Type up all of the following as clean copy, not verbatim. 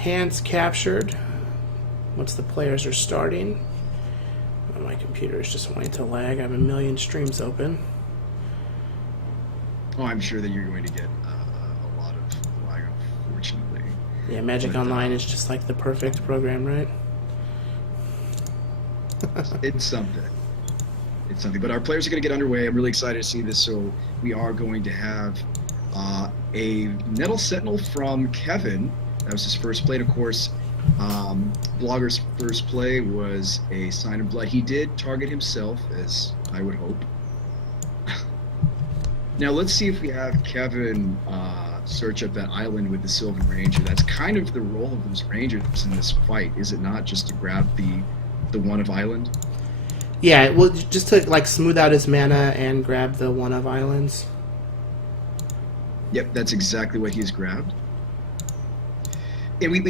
hands captured once the players are starting. Oh, my computer is just wanting to lag. I have a million streams open. Oh, I'm sure that you're going to get a lot of lag, unfortunately. Yeah, Magic Online is just like the perfect program, right? It's something. It's something. But our players are going to get underway. I'm really excited to see this. So we are going to have a Nettle Sentinel from Kevin. That was his first play. And of course, Blogger's first play was a Sign of Blood. He did target himself, as I would hope. Now let's see if we have Kevin search up that island with the Sylvan Ranger. That's kind of the role of those Rangers in this fight, is it not? Just to grab the one of island? Yeah, well, just to like smooth out his mana and grab the one of islands. Yep, that's exactly what he's grabbed. And we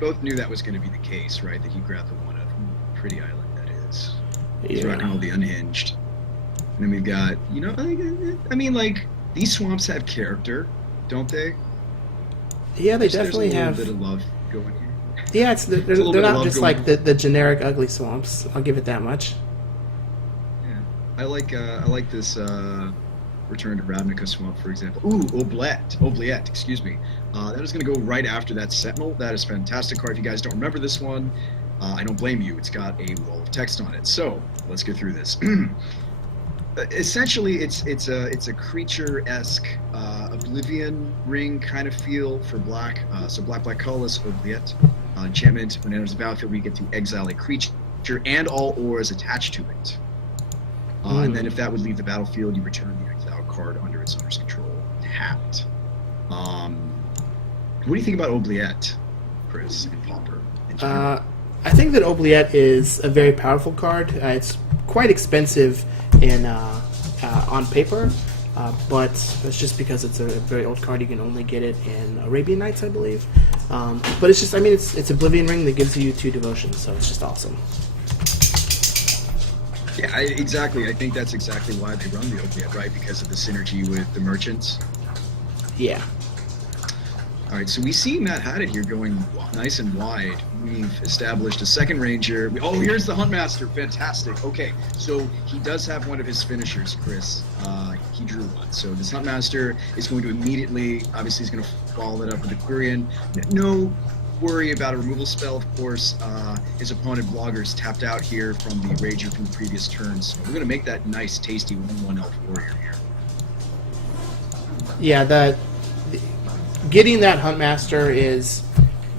both knew that was going to be the case, right? That he grabbed the one of pretty island that is. He's rocking all the unhinged. And then we've got, I mean, like, these swamps have character, don't they? Yeah, they definitely have. There's a little bit of love going here. Yeah, they're not just like the generic ugly swamps. I'll give it that much. Yeah, I like this Return to Ravnica Swamp, for example. Ooh, Oubliette, excuse me. That is going to go right after that Sentinel. That is a fantastic card. If you guys don't remember this one, I don't blame you. It's got a wall of text on it. So let's get through this. Essentially, it's a creature-esque Oblivion Ring kind of feel for black. So black colorless Oubliette. Enchantment, when it enters the battlefield, we get to exile a creature and all auras attached to it. And then if that would leave the battlefield, you return the exile card under its owner's control, tapped. What do you think about Oubliette, Chris, and Pauper? I think that Oubliette is a very powerful card. It's quite expensive on paper, but that's just because it's a very old card. You can only get it in Arabian Nights, I believe. But it's just, I mean, it's Oblivion Ring that gives you 2 devotions, so it's just awesome. Yeah, exactly. I think that's exactly why they run the Oubliette, right? Because of the synergy with the merchants. Yeah. All right, so we see madhatted here going nice and wide. We've established a second ranger. Oh, here's the Huntmaster. Fantastic. Okay, so he does have one of his finishers, Chris. He drew one. So this Huntmaster is going to immediately, obviously, he's going to follow that up with a Quirion. No worry about a removal spell, of course. His opponent, Blogger's tapped out here from the Ranger from the previous turn. So we're going to make that nice, tasty 1/1 Elf Warrior here. Yeah, getting that Huntmaster is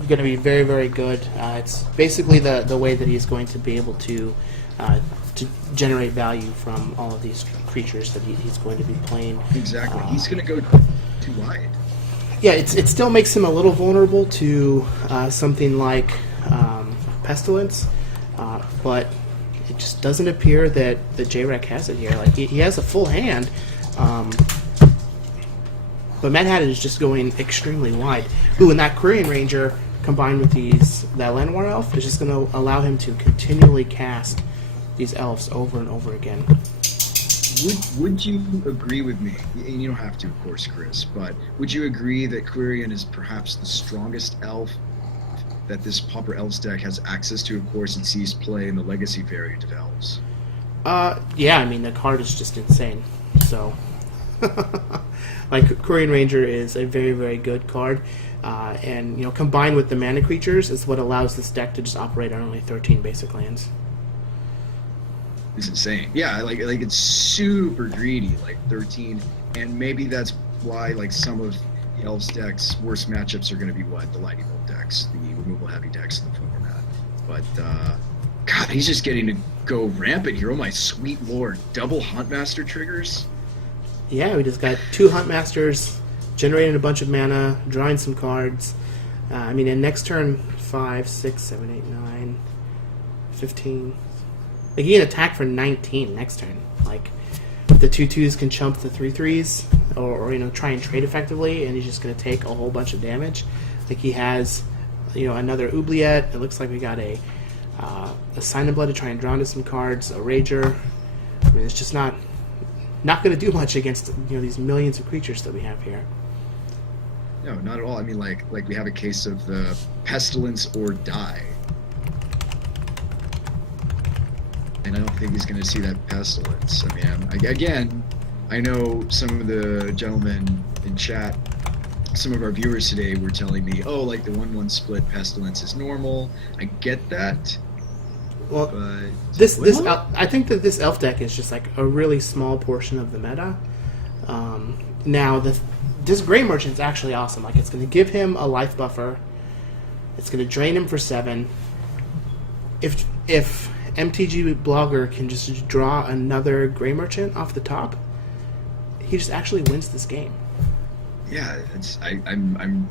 going to be very, very good. It's basically the way that he's going to be able to generate value from all of these creatures that he's going to be playing. Exactly. He's going to go too wide. Yeah, it still makes him a little vulnerable to something like Pestilence, but it just doesn't appear that the JREC has it here. Like he has a full hand, but madhatted is just going extremely wide. Ooh, and that Quirion Ranger combined with that Llanowar Elf is just going to allow him to continually cast these elves over and over again. Would you agree with me? And you don't have to, of course, Chris, but would you agree that Quirion is perhaps the strongest elf that this Pauper Elves deck has access to? Of course, it sees play in the Legacy variant of Elves. Yeah, I mean, the card is just insane. So, like, Quirion Ranger is a very, very good card. And, combined with the mana creatures is what allows this deck to just operate on only 13 basic lands. It's insane. Yeah, like it's super greedy, like 13, and maybe that's why like some of the Elves decks' worst matchups are going to be the Lightning Bolt decks, the removal heavy decks in the format. But God, he's just getting to go rampant here. Oh my sweet lord! Double Huntmaster triggers. Yeah, we just got 2 Huntmasters, generating a bunch of mana, drawing some cards. And next turn 5, 6, 7, 8, 9, 15. Like, he can attack for 19 next turn. Like, the 2/2s can chump the 3/3s, or try and trade effectively, and he's just going to take a whole bunch of damage. Like, he has, another Oubliette. It looks like we got a Sign of Blood to try and draw into some cards, a Rager. I mean, it's just not going to do much against these millions of creatures that we have here. No, not at all. I mean, like we have a case of the pestilence or die. And I don't think he's going to see that pestilence. I mean, again, I know some of the gentlemen in chat, some of our viewers today were telling me, oh, like the 1/1 split pestilence is normal. I get that. Well, but I think that this elf deck is just like a really small portion of the meta. Now, this Grey Merchant's actually awesome. Like, it's going to give him a life buffer. It's going to drain him for 7. If MTGBlogger can just draw another Grey Merchant off the top, he just actually wins this game. Yeah, I'm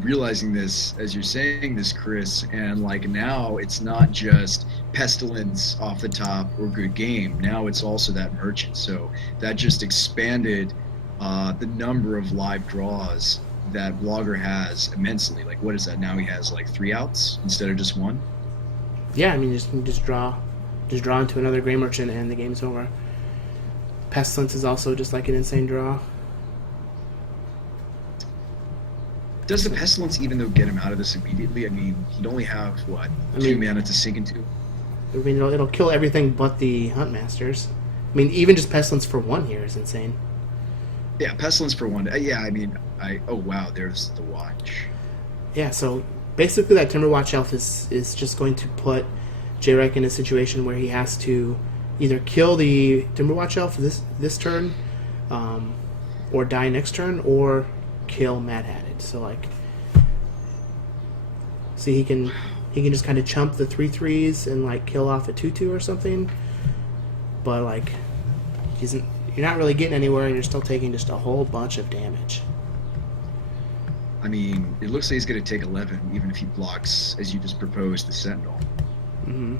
realizing this as you're saying this, Chris, and like now it's not just pestilence off the top or good game. Now it's also that merchant. So that just expanded the number of live draws that Blogger has immensely. Like, what is that? Now he has like 3 outs instead of just 1. Yeah, I mean, just draw into another Grey Merchant and the game's over. Pestilence is also just like an insane draw. Does the pestilence even though get him out of this immediately? I mean, he'd only have what, 2 mana to sink into. I mean, it'll kill everything but the Huntmasters. I mean, even just pestilence for 1 here is insane. Yeah, pestilence for 1. Yeah, I mean, oh wow, there's the watch. Yeah, so basically that Timberwatch Elf is just going to put Jarek in a situation where he has to either kill the Timberwatch Elf this turn, or die next turn, or kill madhatted. So like, see, he can just kind of chump the 3/3s and like kill off a 2/2 or something, but like you're not really getting anywhere, and you're still taking just a whole bunch of damage. I mean, it looks like he's going to take 11, even if he blocks, as you just proposed, the Sentinel. Mm-hmm.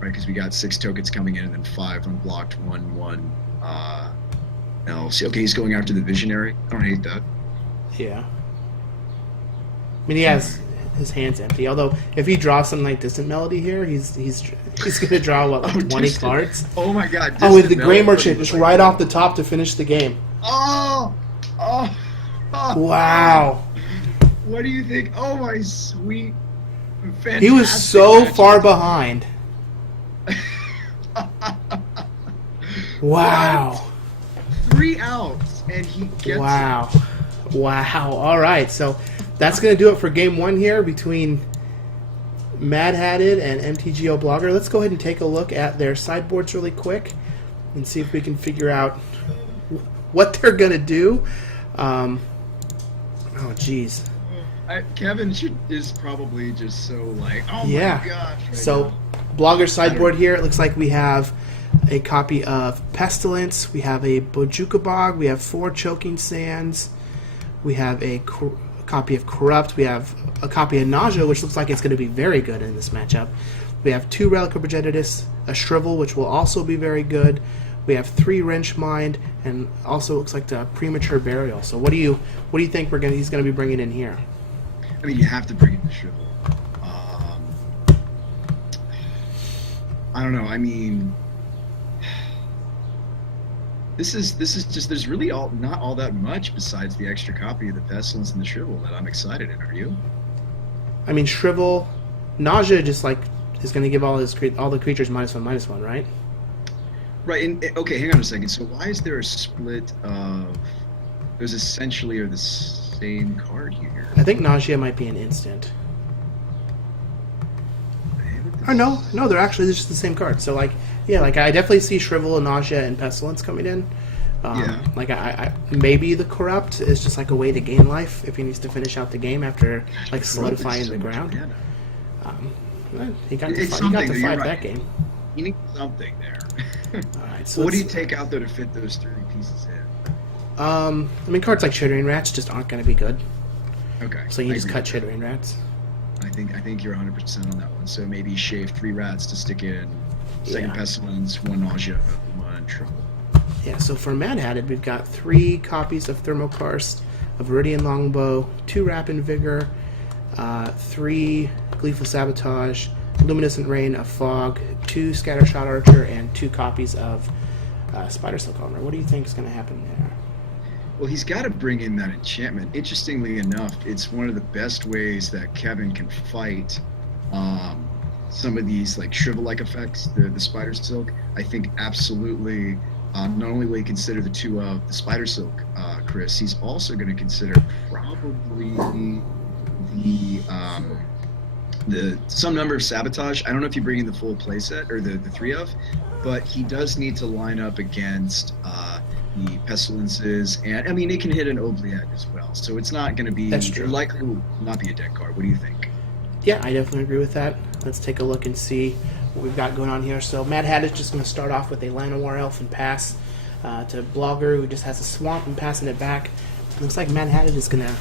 Right, because we got 6 tokens coming in, and then 5 unblocked, 1/1 Elves. Okay, he's going after the Visionary. I don't hate that. Yeah. I mean, he has his hands empty. Although, if he draws something like Distant Melody here, he's going to draw, what, like 20 cards? Oh my god. With the Grey Merchant just right off the top to finish the game. Oh! Wow. What do you think? Oh my sweet, fantastic. He was so far behind. Wow. 3 outs, and he gets Wow. Wow. All right, so that's going to do it for game 1 here between madhatted and MTGBlogger. Let's go ahead and take a look at their sideboards really quick and see if we can figure out what they're going to do. Oh, jeez. Kevin is probably just so like, oh yeah. my gosh. Right So, now. Blogger sideboard here, it looks like we have a copy of Pestilence, we have a Bojuka Bog, we have 4 Choking Sands, we have a copy of Corrupt, we have a copy of Nausea, which looks like it's going to be very good in this matchup. We have 2 Relic of Progenitus, a Shrivel, which will also be very good. We have 3 Wrench Mind, and also looks like the Premature Burial. So what do you think he's going to be bringing in here? I mean, you have to bring in the Shrivel. I don't know. I mean, this is just, there's really not all that much besides the extra copy of the Pestilence and the Shrivel that I'm excited in. Are you? I mean, Shrivel, Nausea just like is going to give all the creatures -1/-1, right? Right. And okay, hang on a second. So why is there a split of those essentially are the same card here? I think Nausea might be an instant. Or no, they're actually just the same card. So like, yeah, like I definitely see Shrivel and Nausea and Pestilence coming in. Yeah. Like I maybe the Corrupt is just like a way to gain life if he needs to finish out the game after like solidifying the ground. He got to 5 that game. You need something there. All right. So what do you take out though to fit those 3 pieces in? I mean, cards like Chittering Rats just aren't going to be good. Okay. So you just cut Chittering Rats. I think you're 100% on that one. So maybe shave 3 rats to stick in second Pestilence, 1 Nausea, 1 Trouble. Yeah, so for madhatted, we've got 3 copies of Thermokarst, a Viridian Longbow, 2 Rapid Vigor, 3 Gleeful Sabotage, Luminescent Rain, a Fog, 2 Scattershot Archer, and 2 copies of Spider Silk Armor. What do you think is going to happen there? Well, he's got to bring in that enchantment. Interestingly enough, it's one of the best ways that Kevin can fight some of these like shrivel-like effects, the spider silk. I think absolutely. Not only will he consider the two of the spider silk, Chris, he's also going to consider probably the some number of sabotage. I don't know if you bring in the full playset or the three of, but he does need to line up against the pestilences, and I mean it can hit an oubliette as well. So it's not going to be. That's true. Likely will not be a dead card. What do you think? Yeah, I definitely agree with that. Let's take a look and see what we've got going on here. So Mad Hat is just going to start off with a Llanowar Elf and pass to Blogger, who just has a Swamp and passing it back. Looks like Mad Hat is going to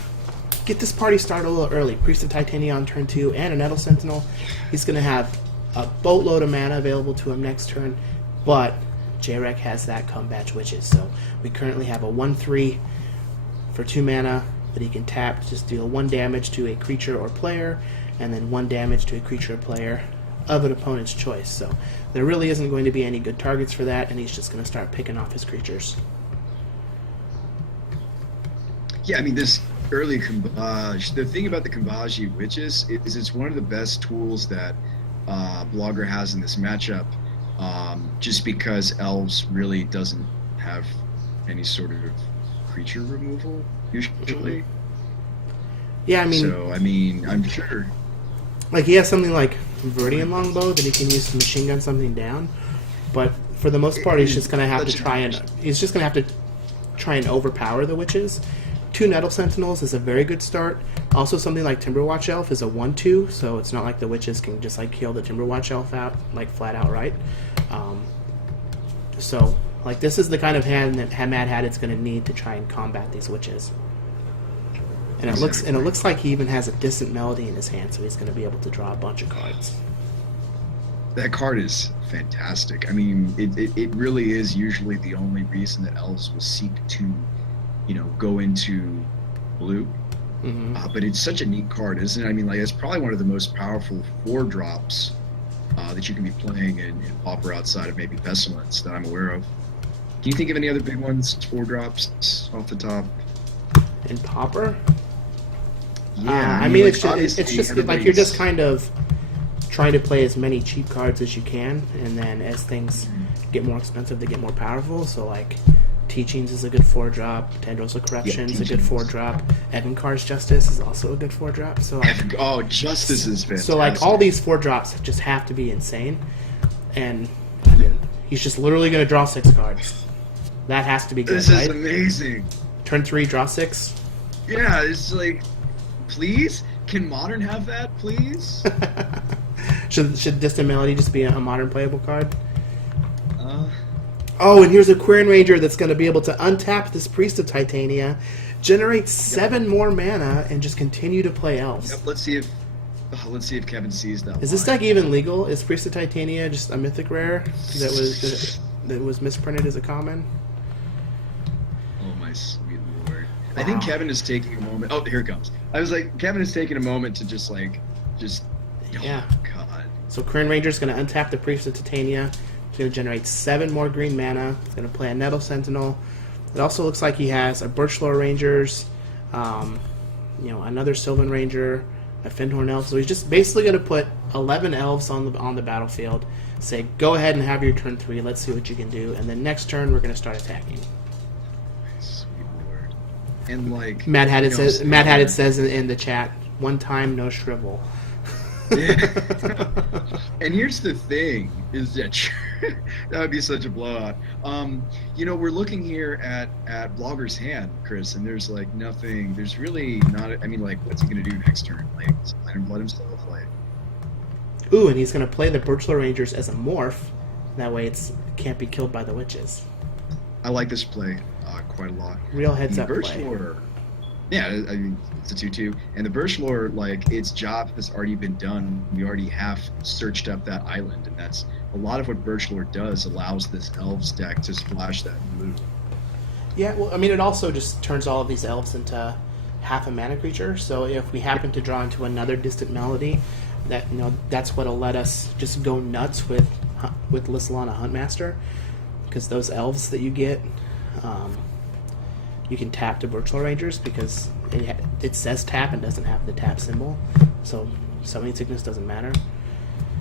get this party started a little early. Priest of Titania on turn 2 and a Nettle Sentinel. He's going to have a boatload of mana available to him next turn, but Jarek has that Combat Witches. So we currently have a 1/3 for 2 mana that he can tap to just deal 1 damage to a creature or player, and then 1 damage to a creature or player of an opponent's choice. So there really isn't going to be any good targets for that, and he's just going to start picking off his creatures. Yeah, I mean, this early Combage, the thing about the Combage Witches is it's one of the best tools that Blogger has in this matchup, just because Elves really doesn't have any sort of creature removal, usually. Yeah, I mean, I'm sure. Like, he has something like Viridian Longbow that he can use to machine gun something down, but for the most part, he's just going to have to try and overpower the witches. 2 Nettle Sentinels is a very good start. Also, something like Timberwatch Elf is a 1/2, so it's not like the witches can just like kill the Timberwatch Elf out like flat out, right? So, like, this is the kind of hand that Mad Hatted's going to need to try and combat these witches. And it looks like he even has a Distant Melody in his hand, so he's going to be able to draw a bunch of cards. That card is fantastic. I mean, it really is usually the only reason that Elves will seek to, go into blue. Mm-hmm. But it's such a neat card, isn't it? I mean, like, it's probably one of the most powerful 4-drops that you can be playing in Pauper outside of maybe Pestilence that I'm aware of. Can you think of any other big ones, 4-drops off the top? In Pauper? Yeah, I mean, it's just like you're just kind of trying to play as many cheap cards as you can, and then as things get more expensive, they get more powerful. So, like, Teachings is a good 4-drop, Tendrils of Corruption is a good 4-drop, Evankar's Justice is also a good 4-drop. So, like, Justice is fantastic. So, like, all these 4-drops just have to be insane, and I mean, he's just literally going to draw 6 cards. That has to be good, This right? is amazing. Turn 3, draw 6. Yeah, it's like, please? Can Modern have that, please? Should Distant Melody just be a modern playable card? Oh, and here's a Quirion Ranger that's going to be able to untap this Priest of Titania, generate 7 more mana, and just continue to play Elves. Yep, let's see if Kevin sees that. Is this deck even legal? Is Priest of Titania just a mythic rare that was misprinted as a common? Oh my sweet lord! Wow. I think Kevin is taking a moment. Oh, here it comes. I was like, Kevin is taking a moment to just. Yeah. Oh, God. So Quirion Ranger's going to untap the Priest of Titania. He's going to generate 7 more green mana. He's going to play a Nettle Sentinel. It also looks like he has a Birchlore Rangers, another Sylvan Ranger, a Findhorn Elf. So he's just basically going to put 11 Elves on the battlefield. Say, go ahead and have your turn 3. Let's see what you can do. And then next turn, we're going to start attacking. Sweet lord. And like Mad Hatted says in the chat, 1 time, no shrivel. Yeah. And here's the thing: is that that would be such a blowout. We're looking here at Blogger's hand, Chris, and there's like nothing. There's really not. I mean, like, what's he gonna do next turn? Like, let him himself. Like, ooh, and he's gonna play the Birchlore Rangers as a morph. That way, it can't be killed by the witches. I like this play quite a lot. Real heads up play. Yeah, I mean, it's a 2/2. And the Birchlore, like, its job has already been done. We already have searched up that island, and that's a lot of what Birchlore does, allows this Elves deck to splash that blue. Yeah, well, I mean, it also just turns all of these Elves into half a mana creature, so if we happen to draw into another Distant Melody, that's what'll let us just go nuts with Lissalana Huntmaster, because those Elves that you get, you can tap to Virtual Rangers because it says tap and doesn't have the tap symbol, so Summoning Sickness doesn't matter.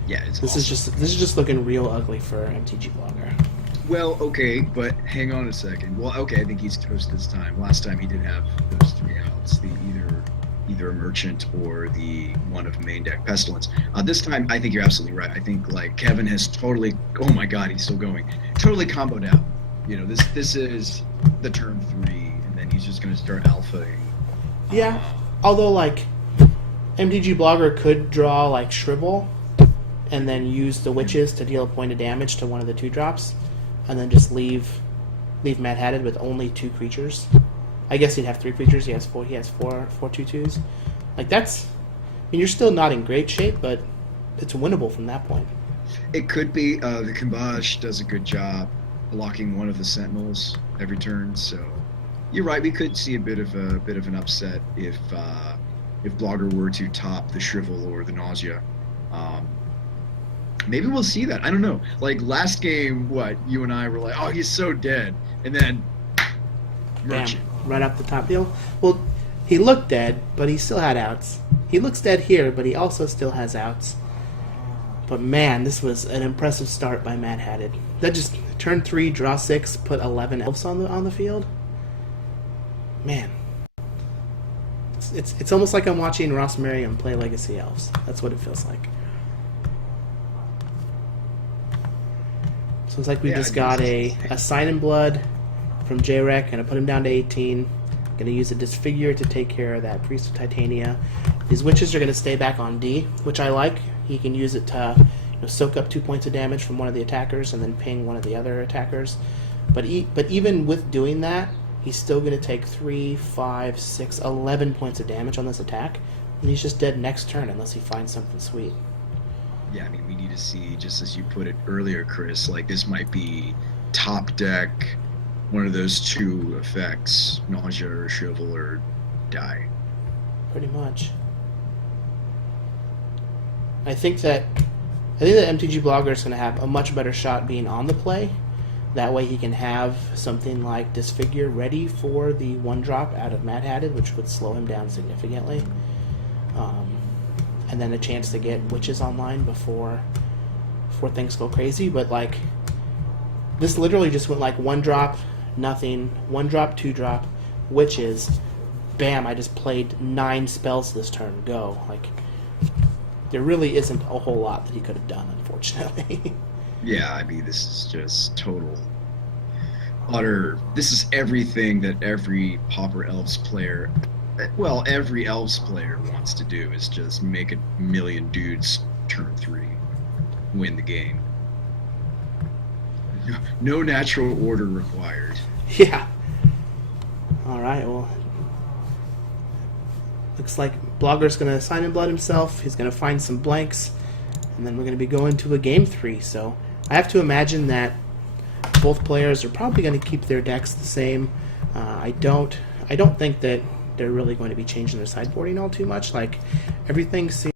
Yeah, This is just looking real ugly for MTGBlogger. Well, okay, but hang on a second. Well, okay, I think he's toast this time. Last time he did have those 3 outs, the either a merchant or the one of main deck pestilence. This time, I think you're absolutely right. I think like Kevin has totally. Oh my God, he's still going. Totally comboed out. You know, this is the turn 3, and then he's just going to start alphaing. Yeah, although like MTGBlogger could draw like Shrivel, and then use the witches to deal a point of damage to one of the 2-drops, and then just leave madhatted with only 2 creatures. I guess he'd have 3 creatures. He has 4 2/2s. Like that's. I mean, you're still not in great shape, but it's winnable from that point. It could be. The Kambash does a good job blocking one of the Sentinels every turn, so you're right. We could see a bit of an upset if Blogger were to top the Shrivel or the Nausea. Maybe we'll see that. I don't know. Like last game, you and I were like, oh, he's so dead, and then merchant. Bam, right up the top deal. Well, he looked dead, but he still had outs. He looks dead here, but he also still has outs. But man, this was an impressive start by madhatted. That just turn 3, draw 6, put 11 elves on the field. Man, it's almost like I'm watching Ross Merriam play Legacy Elves. That's what it feels like. So it's like we just got a Sign in Blood from J-Rec. Gonna put him down to 18. Gonna use a Disfigure to take care of that Priest of Titania. These witches are gonna stay back on D, which I like. He can use it to soak up 2 points of damage from one of the attackers and then ping one of the other attackers. But even with doing that, he's still gonna take 3, 5, 6, 11 points of damage on this attack, and he's just dead next turn unless he finds something sweet. Yeah, I mean, we need to see, just as you put it earlier, Chris, like this might be top deck, one of those 2 effects, Nausea or Shrivel or Die. Pretty much. I think that MTGBlogger is going to have a much better shot being on the play. That way he can have something like Disfigure ready for the 1-drop out of madhatted, which would slow him down significantly. And then a chance to get witches online before things go crazy. But like, this literally just went like 1-drop, nothing, 1-drop, 2-drop, witches, bam, I just played 9 spells this turn, go. Like, there really isn't a whole lot that he could have done, unfortunately. Yeah, I mean, this is just total, utter, this is everything that every Pauper Elves player, well, every Elves player wants to do, is just make a million dudes turn 3, win the game. No natural order required. Yeah. Alright, well, looks like Blogger's going to Sign in Blood himself. He's going to find some blanks, and then we're going to be going to a game 3. So I have to imagine that both players are probably going to keep their decks the same. I don't think that they're really going to be changing their sideboarding all too much. Like, everything seems